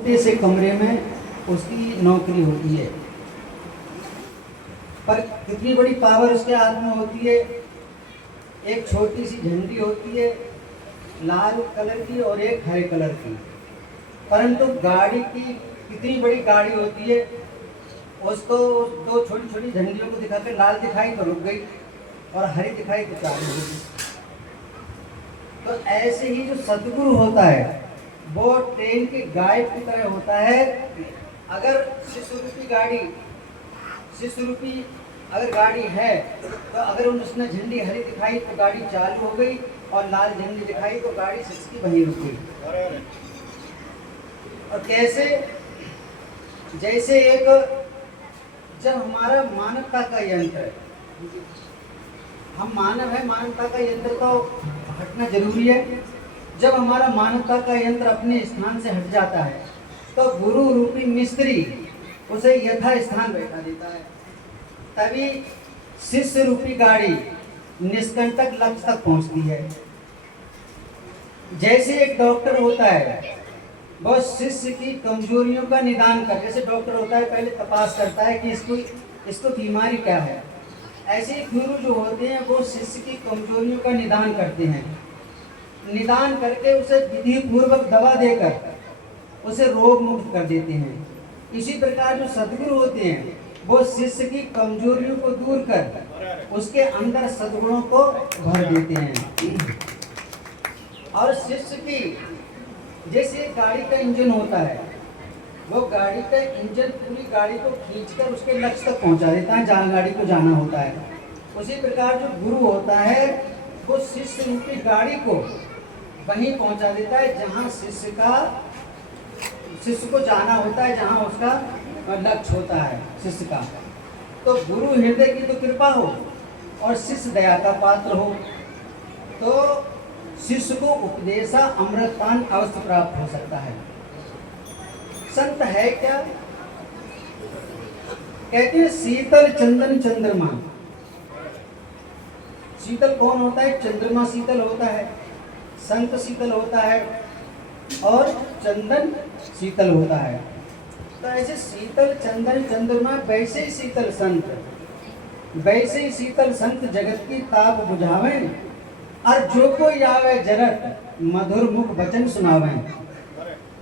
छोटे से कमरे में उसकी नौकरी होती है, पर कितनी बड़ी पावर उसके हाथ में होती है। एक छोटी सी झंडी होती है लाल कलर की और एक हरे कलर की, परंतु गाड़ी की कितनी बड़ी गाड़ी होती है, उसको दो छोटी छोटी झंडियों को दिखाकर लाल दिखाई तो रुक गई और हरी दिखाई तो चालू हो गई। तो ऐसे ही जो सदगुरु होता है वो ट्रेन के गाइड की तरह होता है। अगर शिष्य रूपी अगर गाड़ी है तो अगर उसने झंडी हरी दिखाई तो गाड़ी चालू हो गई और लाल झंडी दिखाई तो गाड़ी शिष्य की वहीं रुक गई। और कैसे, जैसे एक जब हमारा मानवता का यंत्र है, हम मानव है, मानवता का यंत्र तो हटना जरूरी है। जब हमारा मानवता का यंत्र अपने स्थान से हट जाता है तो गुरु रूपी मिस्त्री उसे यथा स्थान बैठा देता है, तभी शिष्य रूपी गाड़ी निष्कंटक लक्ष्य तक पहुंचती है। जैसे एक डॉक्टर होता है वो शिष्य की कमजोरियों का निदान कर, जैसे डॉक्टर होता है पहले तपास करता है कि इसको बीमारी क्या है, ऐसे ही गुरु जो होते हैं वो शिष्य की कमजोरियों का निदान करते हैं। निदान करके उसे विधि पूर्वक दवा देकर उसे रोग मुक्त कर देते हैं। इसी प्रकार जो सद्गुरु होते हैं वो शिष्य की कमजोरियों को दूर कर उसके अंदर सद्गुणों को भर देते हैं। और शिष्य की जैसे गाड़ी का इंजन होता है, वो गाड़ी का इंजन पूरी गाड़ी को खींचकर उसके लक्ष्य तक पहुंचा देता है जहाँ गाड़ी को जाना होता है। उसी प्रकार जो गुरु होता है वो शिष्य रूपी गाड़ी को वहीं पहुंचा देता है जहाँ शिष्य को जाना होता है, जहाँ उसका लक्ष्य होता है शिष्य का। तो गुरु हृदय की तो कृपा हो और शिष्य दया का पात्र हो तो शिष्य को उपदेशा अमृतपान अवश्य प्राप्त हो सकता है। संत है क्या? कहते हैं शीतल चंदन चंद्रमा। शीतल कौन होता है? चंद्रमा शीतल होता है, संत शीतल होता है और चंदन शीतल होता है। तो ऐसे शीतल चंदन चंद्रमा वैसे ही शीतल संत, वैसे ही शीतल संत जगत की ताप बुझावे और जो कोई आवे जरत मधुर मुख वचन सुनावे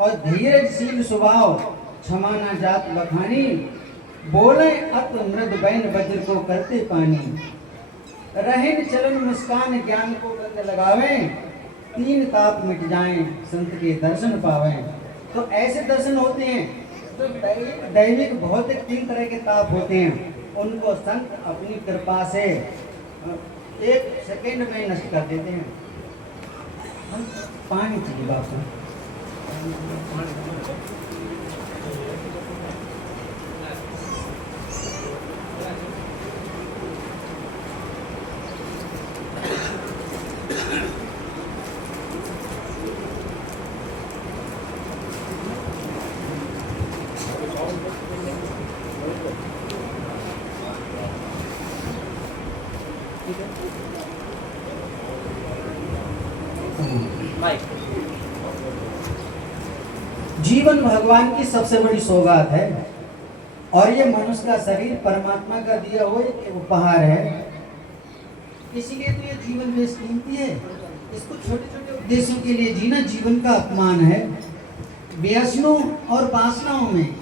और धीरजशील स्वभाव क्षमा न जात बखानी बोले अत मृद बैन वज्र को करते पानी रहन चलन मुस्कान ज्ञान को गंध लगावे तीन ताप मिट जाएं संत के दर्शन पावे। तो ऐसे दर्शन होते हैं तो दैविक भौतिक तीन तरह के ताप होते हैं, उनको संत अपनी कृपा से एक सेकंड में नष्ट कर देते हैं। हम पानी चाहिए बाबू। जीवन भगवान की सबसे बड़ी सौगात है और ये मनुष्य का शरीर परमात्मा का दिया हुआ एक उपहार है। इसीलिए तो ये जीवन बेशकीमती है। इसको छोटे छोटे उद्देश्यों के लिए जीना जीवन का अपमान है। व्यसनों और वासनाओं में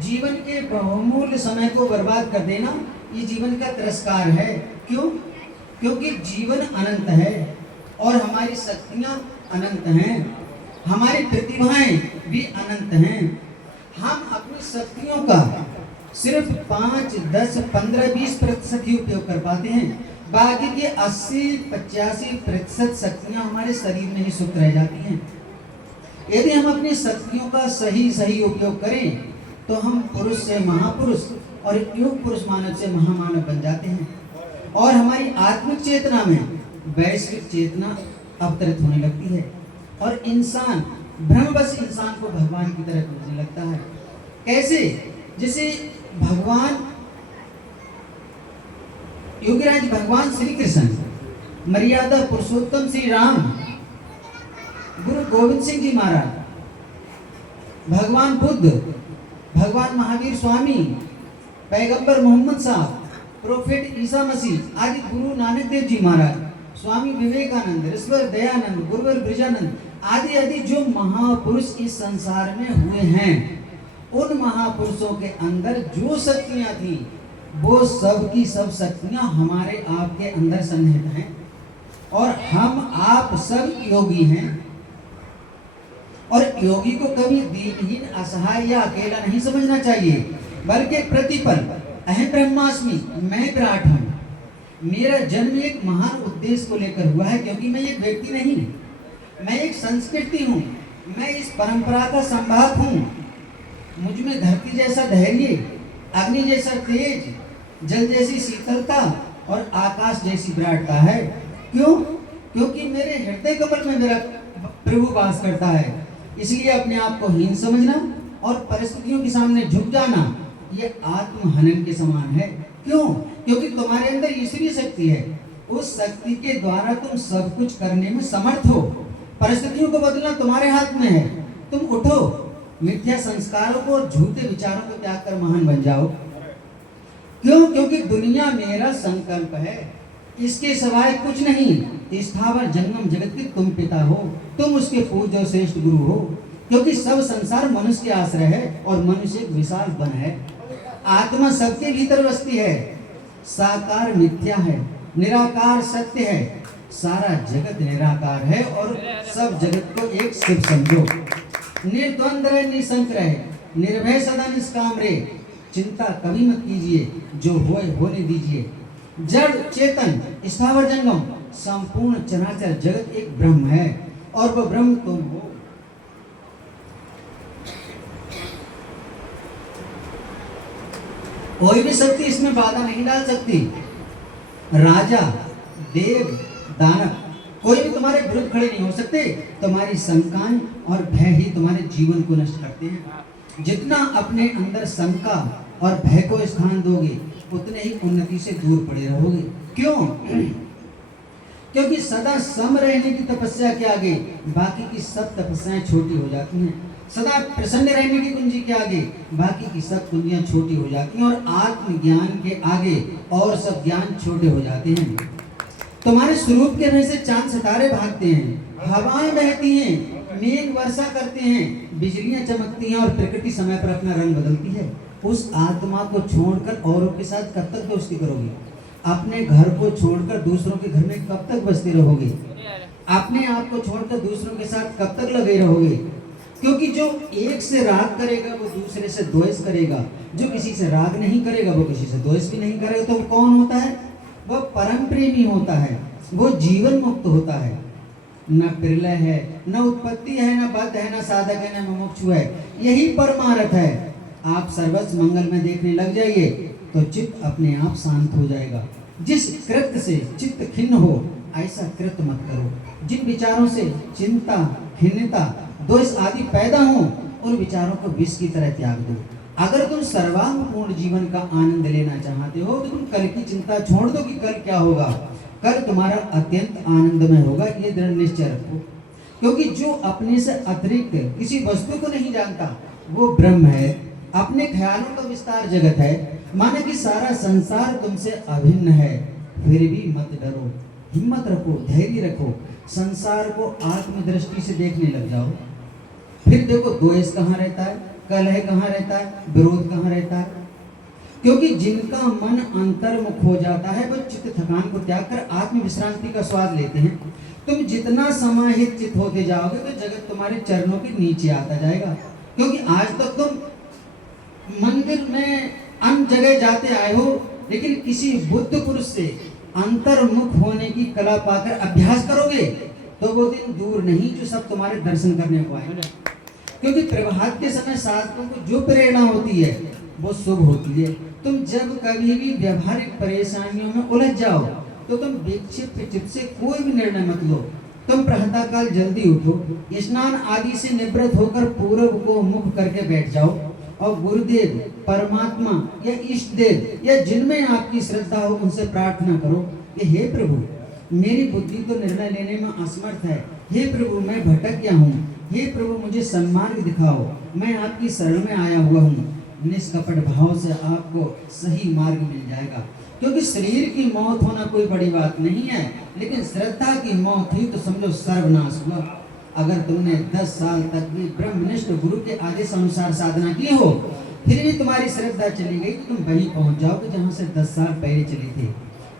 जीवन के बहुमूल्य समय को बर्बाद कर देना ये जीवन का तिरस्कार है। क्यों? क्योंकि जीवन अनंत है और हमारी शक्तियाँ अनंत हैं, हमारी प्रतिभाएं भी अनंत हैं। हम अपनी शक्तियों का सिर्फ 5, 10, 15, 20% ही उपयोग कर पाते हैं। बाकी के 80-85% शक्तियां हमारे शरीर में ही सुप्त रह जाती हैं। यदि हम अपनी शक्तियों का सही उपयोग करें तो हम पुरुष से महापुरुष और युग पुरुष मानव से महामानव बन जाते हैं और हमारी आत्मिक चेतना में वैश्विक चेतना अवतरित होने लगती है और इंसान भ्रमवश इंसान को भगवान की तरह समझने लगता है। कैसे? जैसे भगवान योगीराज भगवान श्री कृष्ण, मर्यादा पुरुषोत्तम श्री राम, गुरु गोविंद सिंह जी महाराज, भगवान बुद्ध, भगवान महावीर स्वामी, पैगंबर मोहम्मद साहब, प्रोफेट ईसा मसीह आदि, गुरु नानक देव जी महाराज, स्वामी विवेकानंद, ईश्वर दयानंद, गुरुवर ब्रजानंद आदि आदि जो महापुरुष इस संसार में हुए हैं, उन महापुरुषों के अंदर जो शक्तियां थी वो सब की सब शक्तियां हमारे आपके अंदर सन्निहित हैं। और हम आप सब योगी हैं। और योगी को कभी दीनहीन, असहाय या अकेला नहीं समझना चाहिए, बल्कि प्रतिपल अहम ब्रह्मास्मि, मैं विराट हूं। मेरा जन्म एक महान उद्देश्य को लेकर हुआ है, क्योंकि मैं एक व्यक्ति नहीं, मैं एक संस्कृति हूं, मैं इस परंपरा का संवाहक हूं। मुझ में धरती जैसा धैर्य, अग्नि जैसा तेज, जल जैसी शीतलता और आकाश जैसी विराटता है। क्यों? क्योंकि मेरे हृदय कमल में मेरा प्रभु वास करता है। इसलिए अपने आप को हीन समझना और परिस्थितियों के सामने झुक जाना ये आत्महनन के समान है। क्यों? क्योंकि तुम्हारे अंदर ईश्वरीय शक्ति है, उस शक्ति के द्वारा तुम सब कुछ करने में समर्थ हो। परिस्थितियों को बदलना तुम्हारे हाथ में है। तुम उठो, मिथ्या संस्कारों को और झूठे विचारों को त्याग कर महान बन जाओ। क्यों? क्योंकि दुनिया मेरा संकल्प है, इसके सिवाय कुछ नहीं। स्थावर जंगम जगत के तुम पिता हो, तुम उसके पूज्य और श्रेष्ठ गुरु हो। क्योंकि सब संसार मनुष्य के आश्रय है और मनुष्य एक विशाल वन है। आत्मा सबके भीतर बसती है। साकार मिथ्या है, निराकार सत्य है। सारा जगत निराकार है और सब जगत को एक शिव समझो। निर्द्वंद रहे, निसंक रहे, निर्भय सदा निष्काम रहे। चिंता कभी मत कीजिए, जो होए होने दीजिए। जड़ चेतन स्थावर जंगम संपूर्ण चराचर जगत एक ब्रह्म है और वह ब्रह्म तुम हो। कोई भी शक्ति इसमें बाधा नहीं डाल सकती। राजा, देव, दानव कोई भी तुम्हारे विरुद्ध खड़े नहीं हो सकते। तुम्हारी शंकाएं और भय ही तुम्हारे जीवन को नष्ट करते हैं। जितना अपने अंदर शंका और भय को स्थान दोगे, उतने ही उन्नति से दूर पड़े रहोगे। क्यों? क्योंकि सदा सम रहने की तपस्या के आगे बाकी की सब तपस्याएं छोटी हो जाती हैं। सदा प्रसन्न रहने की कुंजी के आगे बाकी की सब कुंजियां छोटी हो जाती हैं और आत्मज्ञान के आगे और सब ज्ञान छोटे हो जाते हैं। तुम्हारे स्वरूप के रहने से चांद सितारे भागते हैं, हवाएं बहती हैं, मेघ वर्षा करते हैं, बिजलियां चमकती हैं और प्रकृति समय पर अपना रंग बदलती है। उस आत्मा को छोड़कर औरों के साथ कब तक दोस्ती करोगे? अपने घर को छोड़कर दूसरों के घर में कब तक बसते रहोगे? अपने आप को छोड़कर दूसरों के साथ कब तक लगे रहोगे? क्योंकि जो एक से राग करेगा वो दूसरे से द्वेष करेगा, जो किसी से राग नहीं करेगा वो किसी से द्वेष भी नहीं करेगा। तो वो कौन होता है? वह परम प्रेमी होता है, वो जीवन मुक्त होता है। न प्रलय है, न उत्पत्ति है, न बद्ध है, न साधक है, न मुमुक्षु है। यही परमार्थ है। आप सर्वस्व मंगल में देखने लग जाइए तो चित्त अपने आप शांत हो जाएगा। जिस कृत्य से चित्त खिन्न हो, ऐसा कृत्य मत करो। जिन विचारों से चिंता, खिन्नता, द्वेष आदि पैदा हो, उन विचारों को विष की तरह त्याग दो। अगर तुम सर्वांग पूर्ण जीवन का आनंद लेना चाहते हो तो तुम कल की चिंता छोड़ दो कि कल क्या होगा। कल तुम्हारा अत्यंत आनंदमय होगा, ये दृढ़ निश्चय रखो। क्योंकि जो अपने से अतिरिक्त किसी वस्तु को नहीं जानता वो ब्रह्म है। अपने ख्यालों का विस्तार जगत है। माने कि सारा संसार तुमसे अभिन्न है, फिर भी मत डरो, हिम्मत रखो, धैर्य रखो। संसार को आत्मदृष्टि से देखने लग जाओ। फिर देखो द्वेष कहाँ रहता है, कलह कहाँ रहता है, विरोध कहाँ रहता है। क्योंकि जिनका मन अंतर्मुख हो जाता है वो चित्त थकान को त्याग कर आत्म विश्रांति का स्वाद लेते हैं। तुम जितना समाहित चित्त होते जाओगे तो जगत तुम्हारे चरणों के नीचे आता जाएगा। क्योंकि आज तक तुम मंदिर में अन्य जगह जाते आए हो, लेकिन किसी बुद्ध पुरुष से अंतर्मुख होने की कला पाकर अभ्यास करोगे तो वो दिन दूर नहीं जो सब तुम्हारे दर्शन करने को आएंगे। क्योंकि प्रभात के समय साधकों को जो प्रेरणा होती है वो शुभ होती है। तुम जब कभी भी व्यवहारिक परेशानियों में उलझ जाओ तो तुम विक्षिप्त चित्त से कोई भी निर्णय मत लो। तुम प्रातःकाल जल्दी उठो, स्नान आदि से निवृत्त होकर पूर्व को मुख करके बैठ जाओ और गुरुदेव, परमात्मा या इष्ट देव या जिनमें आपकी श्रद्धा हो उनसे प्रार्थना करो कि हे प्रभु, मेरी बुद्धि तो निर्णय लेने में असमर्थ है। हे प्रभु, मैं भटक गया हूँ, हे प्रभु मुझे सन्मार्ग दिखाओ, मैं आपकी शरण में आया हुआ हूँ। निष्कपट भाव से आपको सही मार्ग मिल जाएगा, क्योंकि शरीर की मौत होना कोई बड़ी बात नहीं है, लेकिन श्रद्धा की मौत हुई तो समझो सर्वनाश हुआ। अगर तुमने 10 साल तक भी ब्रह्मनिष्ठ गुरु के आदेश अनुसार साधना की हो, फिर भी तुम्हारी श्रद्धा चली गई, तो तुम वहीं पहुंच जाओगे जहां से 10 साल पहले चले थे।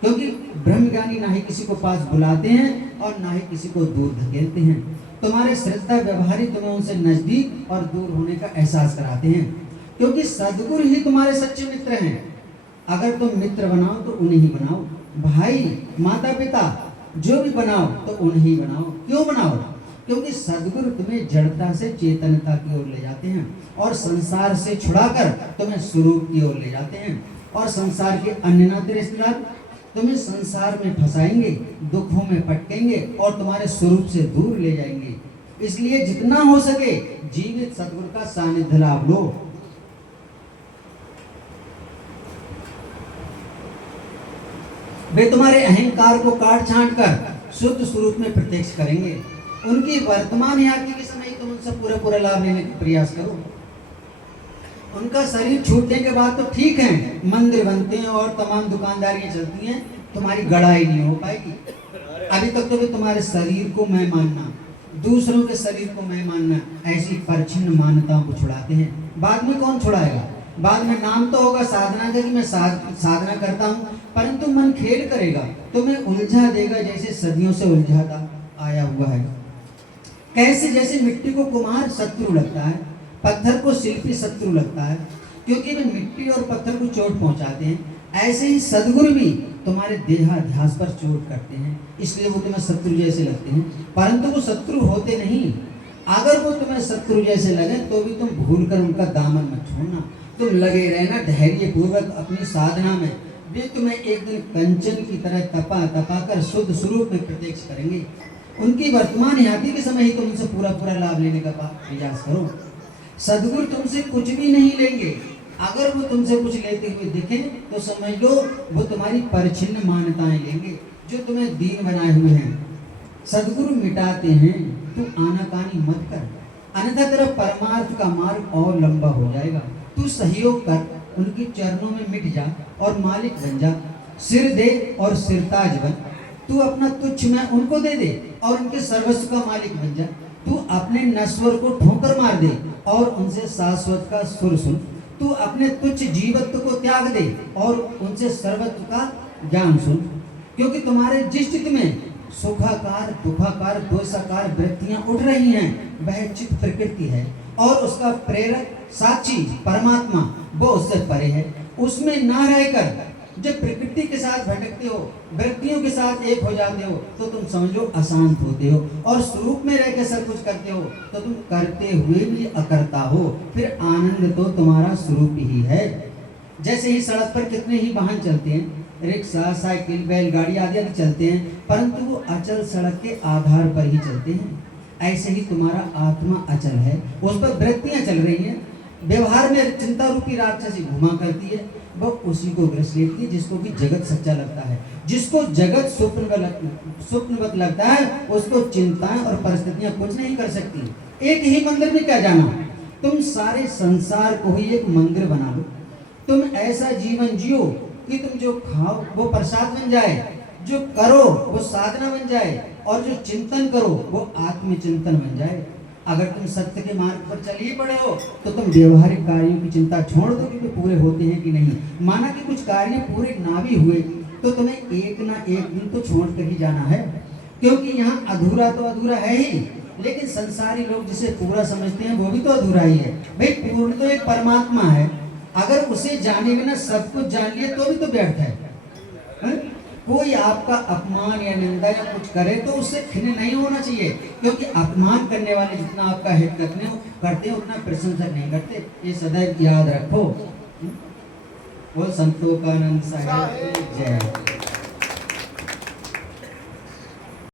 क्योंकि ब्रह्मज्ञानी ना ही किसी को पास बुलाते हैं और ना ही किसी को दूर धकेलते हैं। तुम्हारे श्रद्धा व्यवहारी तुम्हें उनसे नजदीक और दूर होने का एहसास कराते हैं, क्योंकि सदगुरु ही तुम्हारे सच्चे मित्र हैं। अगर तुम मित्र बनाओ तो उन्हें ही बनाओ, भाई माता पिता जो भी बनाओ तो उन्हें ही बनाओ। क्यों बनाओ? क्योंकि सदगुरु तुम्हें जड़ता से चेतनता की ओर ले जाते हैं और संसार से छुड़ाकर तुम्हें स्वरूप की ओर ले जाते हैं। और संसार के अन्य नाते रिश्तेदार तुम्हें संसार में फंसाएंगे, दुखों में पटकेंगे और तुम्हारे स्वरूप से दूर ले जाएंगे। इसलिए जितना हो सके जीवित सदगुरु का सानिध्य लाभ लो। वे तुम्हारे अहंकार को काट छांट कर शुद्ध स्वरूप में प्रत्यक्ष करेंगे। उनकी वर्तमान यात्रा के समय तुम उनसे पूरा लाभ लेने का प्रयास करो। उनका शरीर छूटने के बाद तो ठीक है, मंदिर बनते हैं और तमाम दुकानदारियां चलती हैं, तुम्हारी गड़ाई नहीं हो पाएगी। अभी तक तो वे तुम्हारे शरीर को मैं मानना, दूसरों के शरीर को मैं मानना, ऐसी परछिन्न मान्यताओं को छुड़ाते हैं। बाद में कौन छुड़ाएगा? बाद में नाम तो होगा साधना का कि मैं साधना करता हूँ, परंतु मन खेल करेगा, तुम्हें उलझा देगा जैसे सदियों से उलझाता आया हुआ है। कैसे? जैसे मिट्टी को कुम्हार शत्रु लगता है, पत्थर को शिल्पी शत्रु लगता है, क्योंकि वे मिट्टी और पत्थर को चोट पहुंचाते हैं। ऐसे ही सदगुरु भी तुम्हारे देहाध्यास पर चोट करते हैं, इसलिए वो तुम्हें शत्रु जैसे लगते हैं, परंतु वो शत्रु होते नहीं। अगर वो तुम्हें शत्रु जैसे लगे तो भी तुम भूलकर उनका दामन मत छोड़ना, तुम लगे रहना धैर्य पूर्वक अपनी साधना में। वे तुम्हें एक दिन कंचन की तरह तपा तपा कर शुद्ध स्वरूप में प्रत्यक्ष करेंगे। उनकी वर्तमान याति के समय ही तुम उनसे पूरा लाभ लेने का प्रयास करो। सदगुरु तुमसे कुछ भी नहीं लेंगे। अगर वो तुमसे कुछ लेते हुए दिखे तो समझ लो वो तुम्हारी परिच्छिन्न मान्यताएं लेंगे जो तुम्हें दीन बनाए हुए हैं। सदगुरु मिटाते हैं, तू आनाकानी मत कर, अन्यथा तेरा परमार्थ का मार्ग और लंबा हो जाएगा। तू सहयोग कर, उनके चरणों में मिट जा और मालिक बन जा। सिर दे और सिरताज बन। तू अपना तुच्छ मैं उनको दे दे और उनके सर्वस्व का मालिक बन जा। तू अपने नश्वर को ठोकर मार दे और उनसे शाश्वत का सुर सुन। तू अपने तुच्छ जीवत्व को त्याग दे और उनसे सर्वत्व का ज्ञान सुन। क्योंकि तुम्हारे जिष्ट में सुखाकार दुखाकार दोषाकार वृत्तियां उठ रही हैं, वह चित्त प्रकृति है और उसका प्रेरक साक्षी परमात्मा वो उससे परे है। उसमें ना रहकर जब प्रकृति के साथ भटकते हो, वृत्तियों के साथ एक हो जाते हो, तो तुम समझो अशांत होते हो और स्वरूप में रहकर सब कुछ करते हो तो तुम करते हुए भी अकर्ता हो। फिर आनंद तो तुम्हारा स्वरूप ही है। जैसे ही सड़क पर कितने ही वाहन चलते हैं, रिक्शा साइकिल बैलगाड़ी आदि चलते हैं, परंतु वो अचल सड़क के आधार पर ही चलते हैं। ऐसे ही तुम्हारा आत्मा अचल है, उस पर वृत्तियां चल रही हैं। व्यवहार में चिंता रूपी राक्षसी घुमा करती है, वो उसी को ग्रस लेती है जिसको कि जगत सच्चा लगता है। जिसको जगत स्वप्नवत लगता है उसको चिंताएं और परिस्थितियां कुछ नहीं कर सकती। एक ही मंदिर में क्या जाना, तुम सारे संसार को ही एक मंदिर बना लो। तुम ऐसा जीवन जियो कि तुम जो खाओ वो प्रसाद बन जाए, जो करो वो साधना बन जाए और जो चिंतन करो वो आत्मचिंतन बन जाए। अगर तुम सत्य के मार्ग पर चल ही पड़े हो तो तुम व्यवहारिक कार्यों की चिंता छोड़ दो कि वे पूरे होते हैं कि नहीं। माना कि कुछ कार्य पूरे ना भी हुए तो तुम्हें एक ना एक दिन तो छोड़ कर ही जाना है, क्योंकि यहाँ अधूरा तो अधूरा है ही, लेकिन संसारी लोग जिसे पूरा समझते हैं वो भी तो अधूरा ही है। भाई पूर्ण तो एक परमात्मा है, अगर उसे जाने बिना सब कुछ जान लिए तो भी तो व्यर्थ है। कोई आपका अपमान या निंदा या कुछ करे तो उससे खिन्न नहीं होना चाहिए, क्योंकि अपमान करने वाले जितना आपका हित करते हैं उतना प्रशंसक नहीं करते। ये सदैव याद रखो। वो संतों का आनंद साहिब जय।